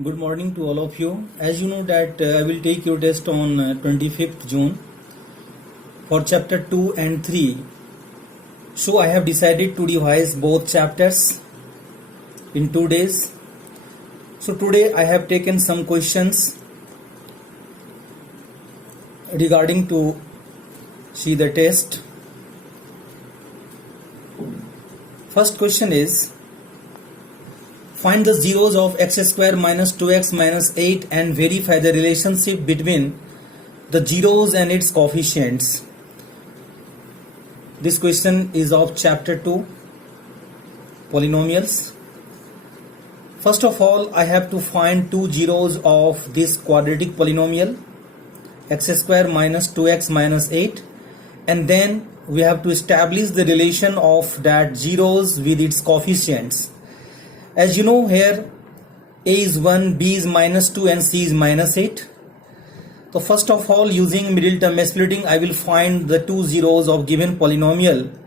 Good morning to all of you. As you know that I will take your test on 25th June for chapter 2 and 3. So I have decided to revise both chapters in 2 days. So today I have taken some questions regarding to see the test. First question is, find the zeros of x square minus 2x minus 8 and verify the relationship between the zeros and its coefficients. This question is of chapter 2, polynomials. First of all, I have to find two zeros of this quadratic polynomial, x square minus 2x minus 8, and then we have to establish the relation of that zeros with its coefficients. As you know, here a is 1, b is minus 2 and c is minus 8. So first of all, using middle term splitting, I will find the two zeros of given polynomial.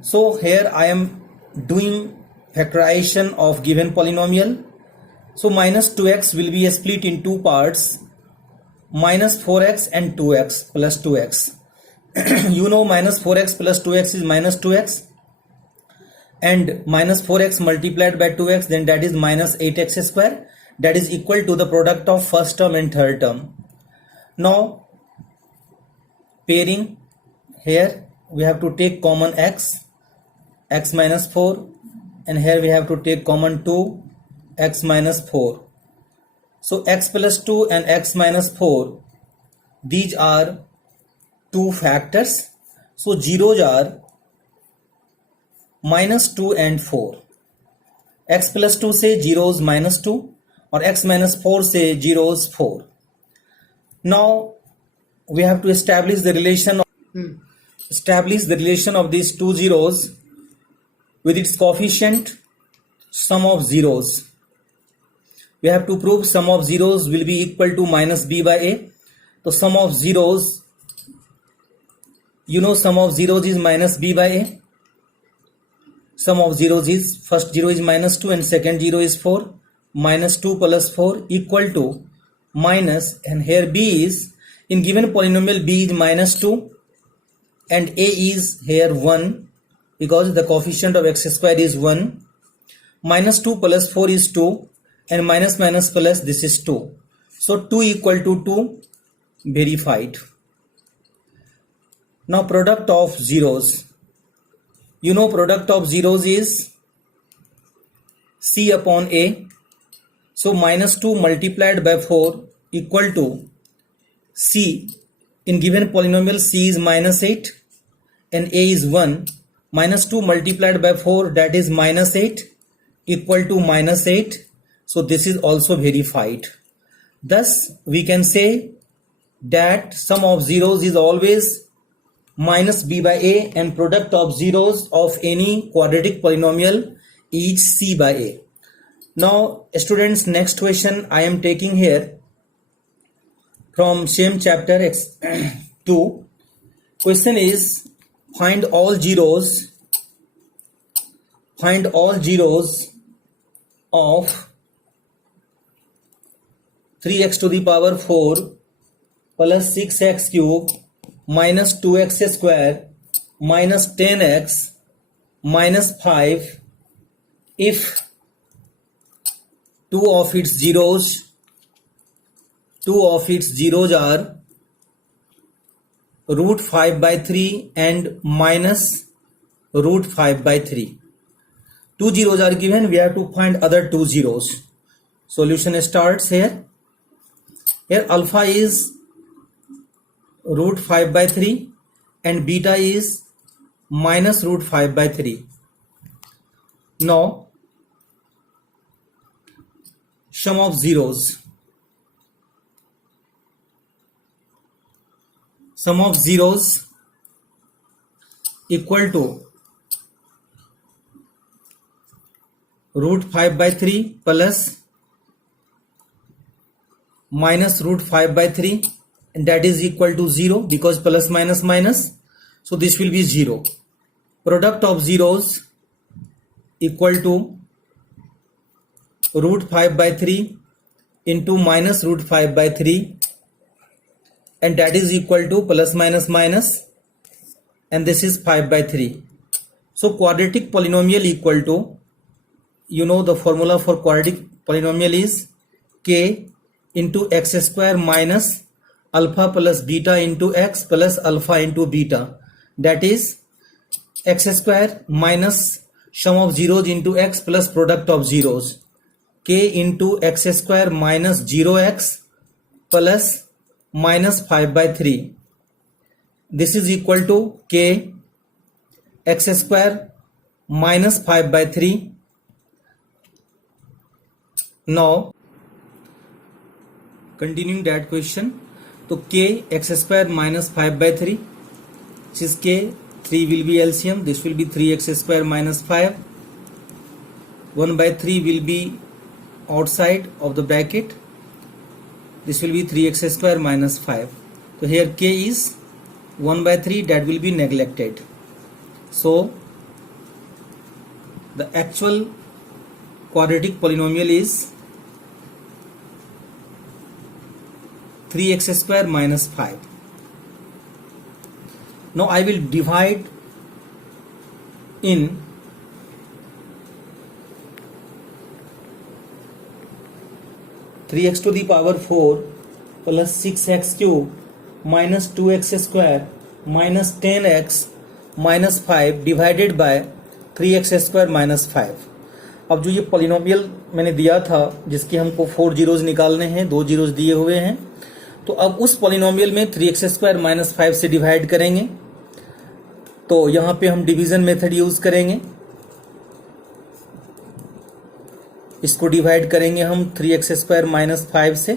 So here I am doing factorization of given polynomial. So minus 2x will be split in two parts, minus 4x and 2x plus 2x. You know minus 4x plus 2x is minus 2x. And minus 4x multiplied by 2x, then that is minus 8x square, that is equal to the product of first term and third term. Now pairing, here we have to take common x minus 4, and here we have to take common 2, x minus 4. So x plus 2 and x minus 4, these are two factors. So zeros are minus 2 and 4. X plus 2 say zeros minus 2 or x minus 4 say zeros 4. Now we have to establish the relation of these two zeros with its coefficient sum of zeros. We have to prove sum of zeros will be equal to minus b by a. So sum of zeros, you know sum of zeros is minus b by a. Sum of zeros is, first zero is minus 2 and second zero is 4. Minus 2 plus 4 equal to minus, and here b is, in given polynomial b is minus 2 and a is here 1 because the coefficient of x square is 1. Minus 2 plus 4 is 2 and minus minus plus, this is 2. So 2 equal to 2, verified. Now product of zeros. You know product of zeros is c upon a. So minus 2 multiplied by 4 equal to c. In given polynomial c is minus 8 and a is 1. Minus 2 multiplied by 4, that is minus 8, equal to minus 8. So this is also verified. Thus we can say that sum of zeros is always minus b by a, and product of zeros of any quadratic polynomial is c by a. Now students, next question I am taking here from same chapter x2. Question is, find all zeros of 3x to the power 4 plus 6x cube minus 2x square minus 10x minus 5 if two of its zeros are root 5 by 3 and minus root 5 by 3. Two zeros are given, we have to find other two zeros. Solution starts here. Here alpha is root 5 by 3 and beta is minus root 5 by 3. Now sum of zeros. Sum of zeros equal to root 5 by 3 plus minus root 5 by 3, and that is equal to 0 because plus minus minus, so this will be 0. Product of zeros equal to root 5 by 3 into minus root 5 by 3, and that is equal to plus minus minus, and this is 5 by 3. So quadratic polynomial equal to, you know the formula for quadratic polynomial is k into x square minus alpha plus beta into x plus alpha into beta, that is x square minus sum of zeros into x plus product of zeros, k into x square minus 0x plus minus 5 by 3. This is equal to k x square minus 5 by 3. Now continuing that question, तो k x square minus 5 by 3, which is k, 3 will be LCM, this will be 3x square minus 5, 1 by 3 will be outside of the bracket, this will be 3x square minus 5. So here k is 1 by 3, that will be neglected. So the actual quadratic polynomial is 3x square minus 5. Now I will divide in (3x to the power 4 plus 6x cube minus 2x square minus 10x minus 5 divided by 3x square minus 5. अब जो ये polynomial मैंने दिया था जिसके हमको 4 zeros निकालने हैं, 2 जीरोज दिए हुए हैं, तो अब उस पॉलिनोमियल में 3x स्क्वायर माइनस 5 से डिवाइड करेंगे. तो यहां पे हम डिवीजन मेथड यूज करेंगे, इसको डिवाइड करेंगे हम 3x स्क्वायर माइनस 5 से,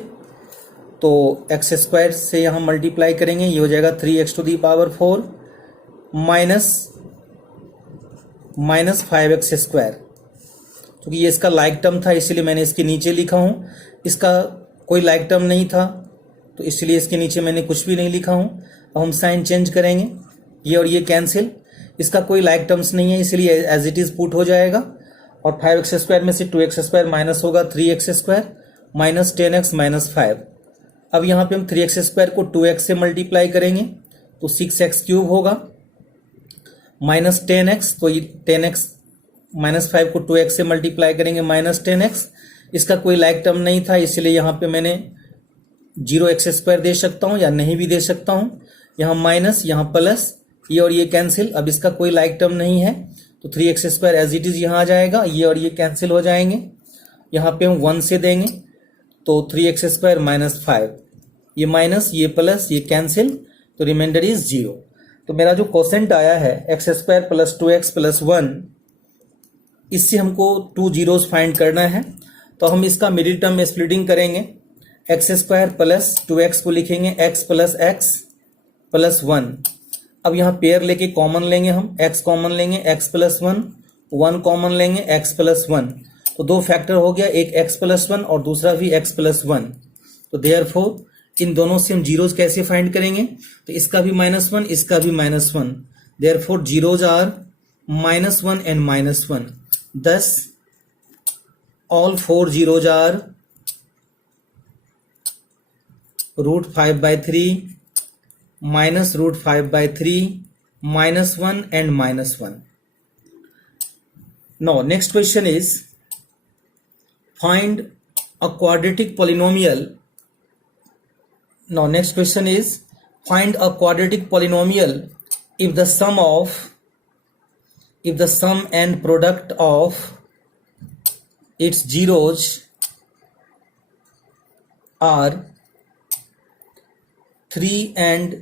तो x स्क्वायर से यहां मल्टीप्लाई करेंगे, ये हो जाएगा 3x to the power 4 minus 5x square. क्योंकि ये इसका लाइक टर्म था इसलिए मैंने इसके नीचे लिखा हूं, इसका कोई लाइक टर्म नहीं था तो इसलिए इसके नीचे मैंने कुछ भी नहीं लिखा हूं. अब हम साइन चेंज करेंगे, ये और ये कैंसिल, इसका कोई लाइक टर्म्स नहीं है इसलिए एज इट इज पुट हो जाएगा. और 5x स्क्वायर में से 2x स्क्वायर माइनस होगा 3x square minus 10x minus 5. अब यहाँ पे हम 3x स्क्वायर को 2x से मल्टीप्लाई करेंगे तो 6x क्यूब होगा माइनस 10x, तो ये 10x माइनस 5 को 2x से मल्टीप्लाई करेंगे माइनस 10x. इसका कोई लाइक टर्म नहीं था इसलिए यहाँ पे मैंने 0x स्क्वायर दे सकता हूँ या नहीं भी दे सकता हूँ. यहाँ माइनस, यहाँ प्लस, ये और ये कैंसिल. अब इसका कोई लाइक टर्म नहीं है तो 3x square as it is यहाँ आ जाएगा, ये और ये कैंसिल हो जाएंगे. यहाँ पे हम 1 से देंगे तो 3x स्क्वायर माइनस 5, ये माइनस, ये प्लस, ये कैंसिल, तो रिमाइंडर इज 0. तो मेरा जो कोसेंट आया है x square plus 2x plus 1, इससे हमको 2 जीरोज फाइंड करना है. तो हम इसका मिडिल टर्म में स्प्लिटिंग करेंगे, x स्क्वायर प्लस 2x को लिखेंगे x प्लस x प्लस 1. अब यहाँ पेयर लेके कॉमन लेंगे, हम x कॉमन लेंगे x प्लस 1, 1 कॉमन लेंगे x प्लस 1. तो 2 फैक्टर हो गया, एक x प्लस 1 और दूसरा भी x प्लस 1. तो देयरफॉर इन दोनों से हम जीरोज कैसे फाइंड करेंगे, तो इसका भी -1, इसका भी -1. Therefore zeros are -1 and -1. Thus all 4 zeros are root 5 by 3 minus root 5 by 3 -1 and -1. Now next question is find a quadratic polynomial. Now next question is find a quadratic polynomial if the sum and product of its zeros are 3 and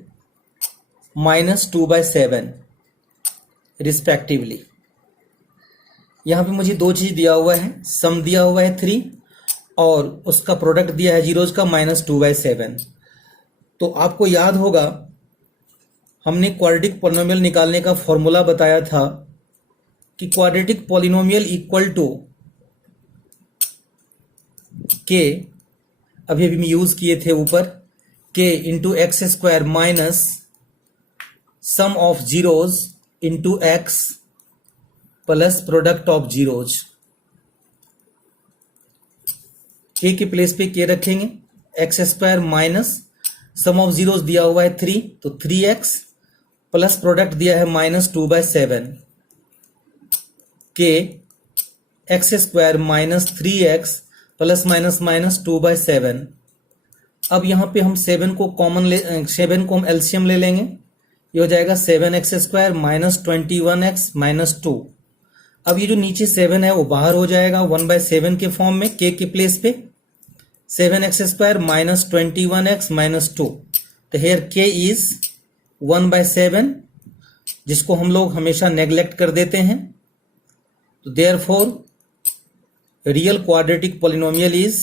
-2 by 7 respectively. यहाँ पे मुझे 2 चीज दिया हुआ है, सम दिया हुआ है 3 और उसका प्रोडक्ट दिया है जीरोज का -2 by 7. तो आपको याद होगा हमने क्वाड्रेटिक पॉलिनोमियल निकालने का फॉर्मूला बताया था कि क्वाड्रेटिक पॉलिनोमियल इक्वल टू के, अभी हम यूज किए थे ऊपर, के into x square minus sum of zeros into x plus product of zeros. k के प्लेस पे k रखेंगे, x square minus sum of zeros दिया हुआ है 3, तो 3x प्लस प्रोडक्ट दिया है -2/7 k x square minus 3x plus minus 2/7। अब यहाँ पे हम 7 को हम एलसीएम ले लेंगे, ये हो जाएगा 7x square minus 21x minus 2। अब ये जो नीचे 7 है वो बाहर हो जाएगा 1/7 के फॉर्म में, k के प्लेस पे 7x square minus 21x minus 2। तो हेयर k इज 1/7, जिसको हम लोग हमेशा नेग्लेक्ट कर देते हैं। तो therefore real quadratic polynomial is,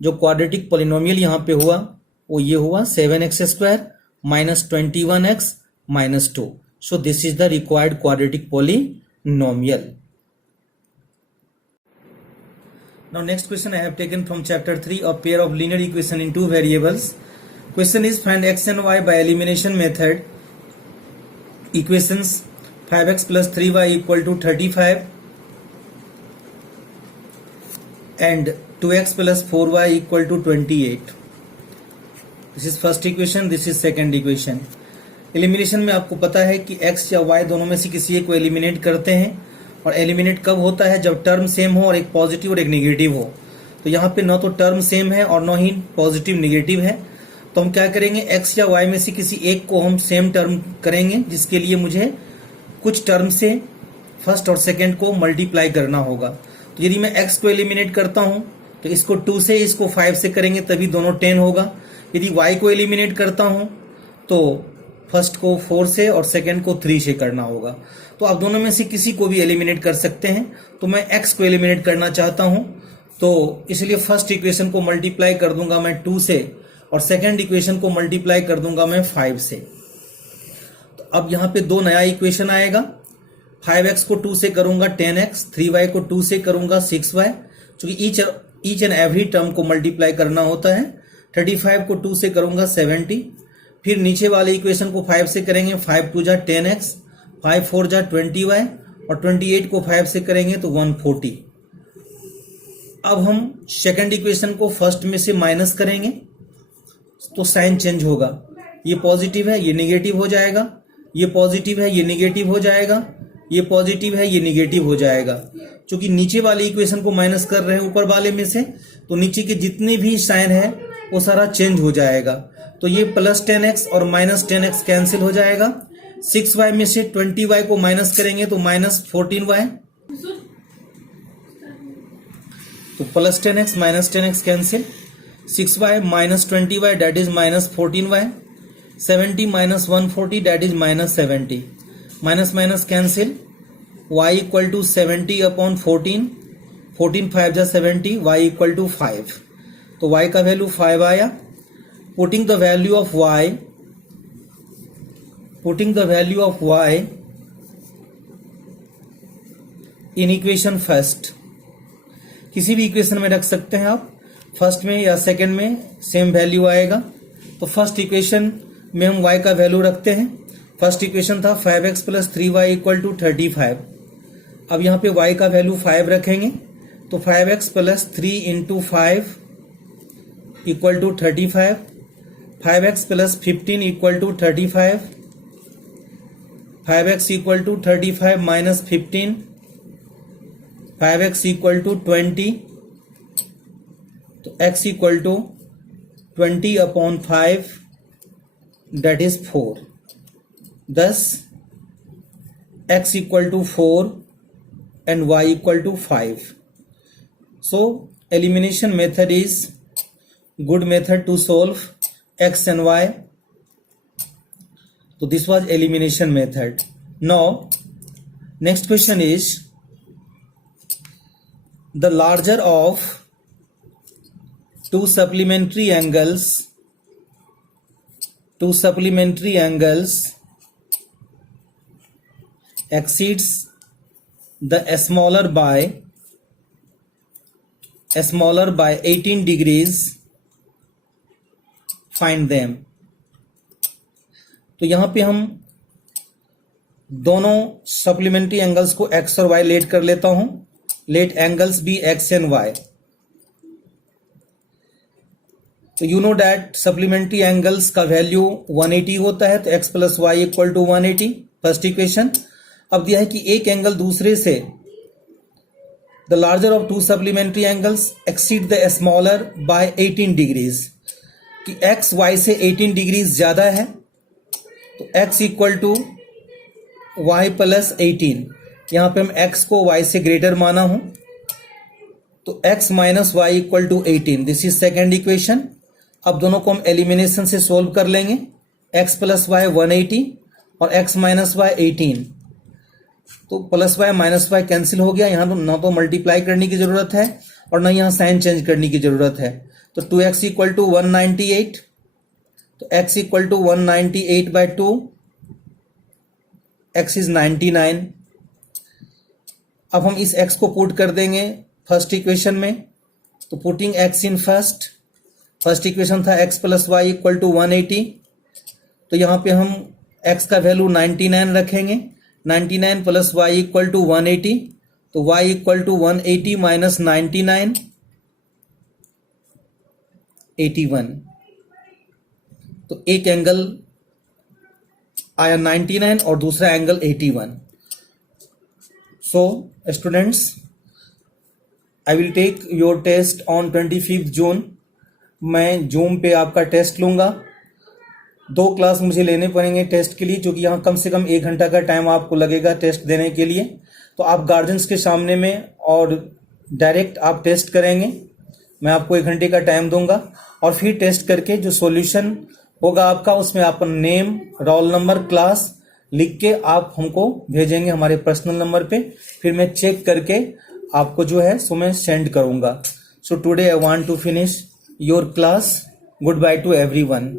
जो क्वाड्रेटिक पॉलिनोमियल यहाँ पे हुआ वो ये हुआ 7x square minus 21x minus 2। So this is the required quadratic polynomial. Now next question I have taken from chapter 3, a pair of linear equation in two variables. Question is find x and y by elimination method. Equations 5x plus 3y equal to 35 and 2x plus 4y equal to 28. This is first equation, this is second equation. Elimination में आपको पता है कि x या y दोनों में से किसी एक को एलिमिनेट करते हैं, और एलिमिनेट कब होता है, जब टर्म सेम हो और एक पॉजिटिव और एक नेगेटिव हो। तो यहाँ पे ना तो टर्म सेम है और ना ही पॉजिटिव नेगेटिव है, तो हम क्या करेंगे, x या y में से किसी एक को हम सेम टर्म करेंगे, जिसके लिए मुझे कुछ टर्म से फर्स्ट और सेकंड को मल्टीप्लाई करना होगा। तो यदि मैं x को एलिमिनेट करता हूं तो इसको 2 से, इसको 5 से करेंगे तभी दोनों 10 होगा। यदि y को एलिमिनेट करता हूं तो फर्स्ट को 4 से और सेकंड को 3 से करना होगा। तो आप दोनों में से किसी को भी एलिमिनेट कर सकते हैं। तो मैं x को एलिमिनेट करना चाहता हूं, तो इसलिए फर्स्ट इक्वेशन को मल्टीप्लाई कर दूंगा मैं 2 से, और सेकंड इक्वेशन को मल्टीप्लाई कर दूंगा मैं 5 से। तो अब यहाँ पे दो नया इक्वेशन आएगा। 5x को 2 से करूंगा 10x, 3y को 2 से करूंगा 6y, क्योंकि ईच एंड एवरी टर्म को मल्टीप्लाई करना होता है। 35 को 2 से करूंगा 70, फिर नीचे वाले इक्वेशन को 5 से करेंगे, 5 2 जा 10x, 5 4 जा 20y, और 28 को 5 से करेंगे तो 140। अब हम सेकंड इक्वेशन को फर्स्ट में से माइनस करेंगे तो साइन चेंज होगा, ये पॉजिटिव है ये नेगेटिव हो जाएगा, ये पॉजिटिव है ये नेगेटिव हो जाएगा, ये पॉजिटिव है ये नेगेटिव हो जाएगा। क्योंकि नीचे वाले इक्वेशन को माइनस कर रहे हैं ऊपर वाले में से, तो नीचे के जितने भी साइन है वो सारा चेंज हो जाएगा। तो ये प्लस 10x और माइनस 10x कैंसिल हो जाएगा। 6y में से 20y को माइनस करेंगे तो माइनस 14y, तो plus 10x minus 10x cancel, 6y minus 20y that is minus 14y, 70 minus 140 that is minus 70, minus minus cancel, y equal to 70 upon 14, 14 5 जा 70, y equal to 5। तो y का value 5 आया। Putting the value of y in equation first, किसी भी equation में रख सकते हैं आप, फर्स्ट में या सेकंड में सेम वैल्यू आएगा। तो फर्स्ट इक्वेशन में हम y का वैल्यू रखते हैं। फर्स्ट इक्वेशन था 5x plus 3y equal to 35। अब यहाँ पे y का वैल्यू 5 रखेंगे, तो 5x plus 3 into 5 equal to 35, 5x plus 15 equal to 35, 5x equal to 35 minus 15, 5x equal to 20, तो x equal to 20 upon 5 that is 4। thus x equal to 4 and y equal to 5. So elimination method is good method to solve x and y. So this was elimination method. Now next question is the larger of two supplementary angles exceeds the smaller by 18 degrees, find them. तो यहां पे हम दोनों supplementary angles को x और y let कर लेता हूं। Let angles be x and y। तो you know that supplementary angles का वैल्यू 180 होता है, तो x plus y equal to 180, first equation. अब दिया है कि एक एंगल दूसरे से, the larger of two supplementary angles exceed the smaller by 18 degrees, कि x y से 18 डिग्रीज ज्यादा है, तो x equal to y plus 18, यहां पे हम x को y से ग्रेटर माना हूं, तो x minus y equal to 18, this is second equation. अब दोनों को हम एलिमिनेशन से सोल्व कर लेंगे, x प्लस वाई 180 और x माइनस वाई 18, तो plus y minus y cancel हो गया, यहां ना तो मल्टीप्लाई करने की जरूरत है और ना यहां साइन चेंज करने की जरूरत है, तो 2x इक्वल टू 198, तो x equal to 198 by 2, x is 99। अब हम इस x को पुट कर देंगे फर्स्ट इक्वेशन में, तो putting x in first equation था x plus y equal to 180, तो यहां पे हम x का वैल्यू 99 रखेंगे, 99 प्लस वाई इक्वल टू 180, तो y इक्वल टू 180 माइनस 99, 81, तो एक एंगल आया 99 और दूसरा angle 81। So students, I will take your test on 25 June. मैं जूम पे आपका टेस्ट लूंगा, 2 क्लास मुझे लेने पड़ेंगे टेस्ट के लिए, जो कि यहाँ कम से कम 1 घंटा का टाइम आपको लगेगा टेस्ट देने के लिए। तो आप गार्जियंस के सामने में और डायरेक्ट आप टेस्ट करेंगे, मैं आपको 1 घंटे का टाइम दूंगा, और फिर टेस्ट करके जो सॉल्यूशन होगा आपका, उसमें आप नेम, रोल नंबर, क्लास लिख के आप हमको भेजेंगे हमारे पर्सनल नंबर पे, फिर मैं चेक करके आपको जो है सो मैं सेंड करूंगा। So today I want to finish your class. Goodbye to everyone.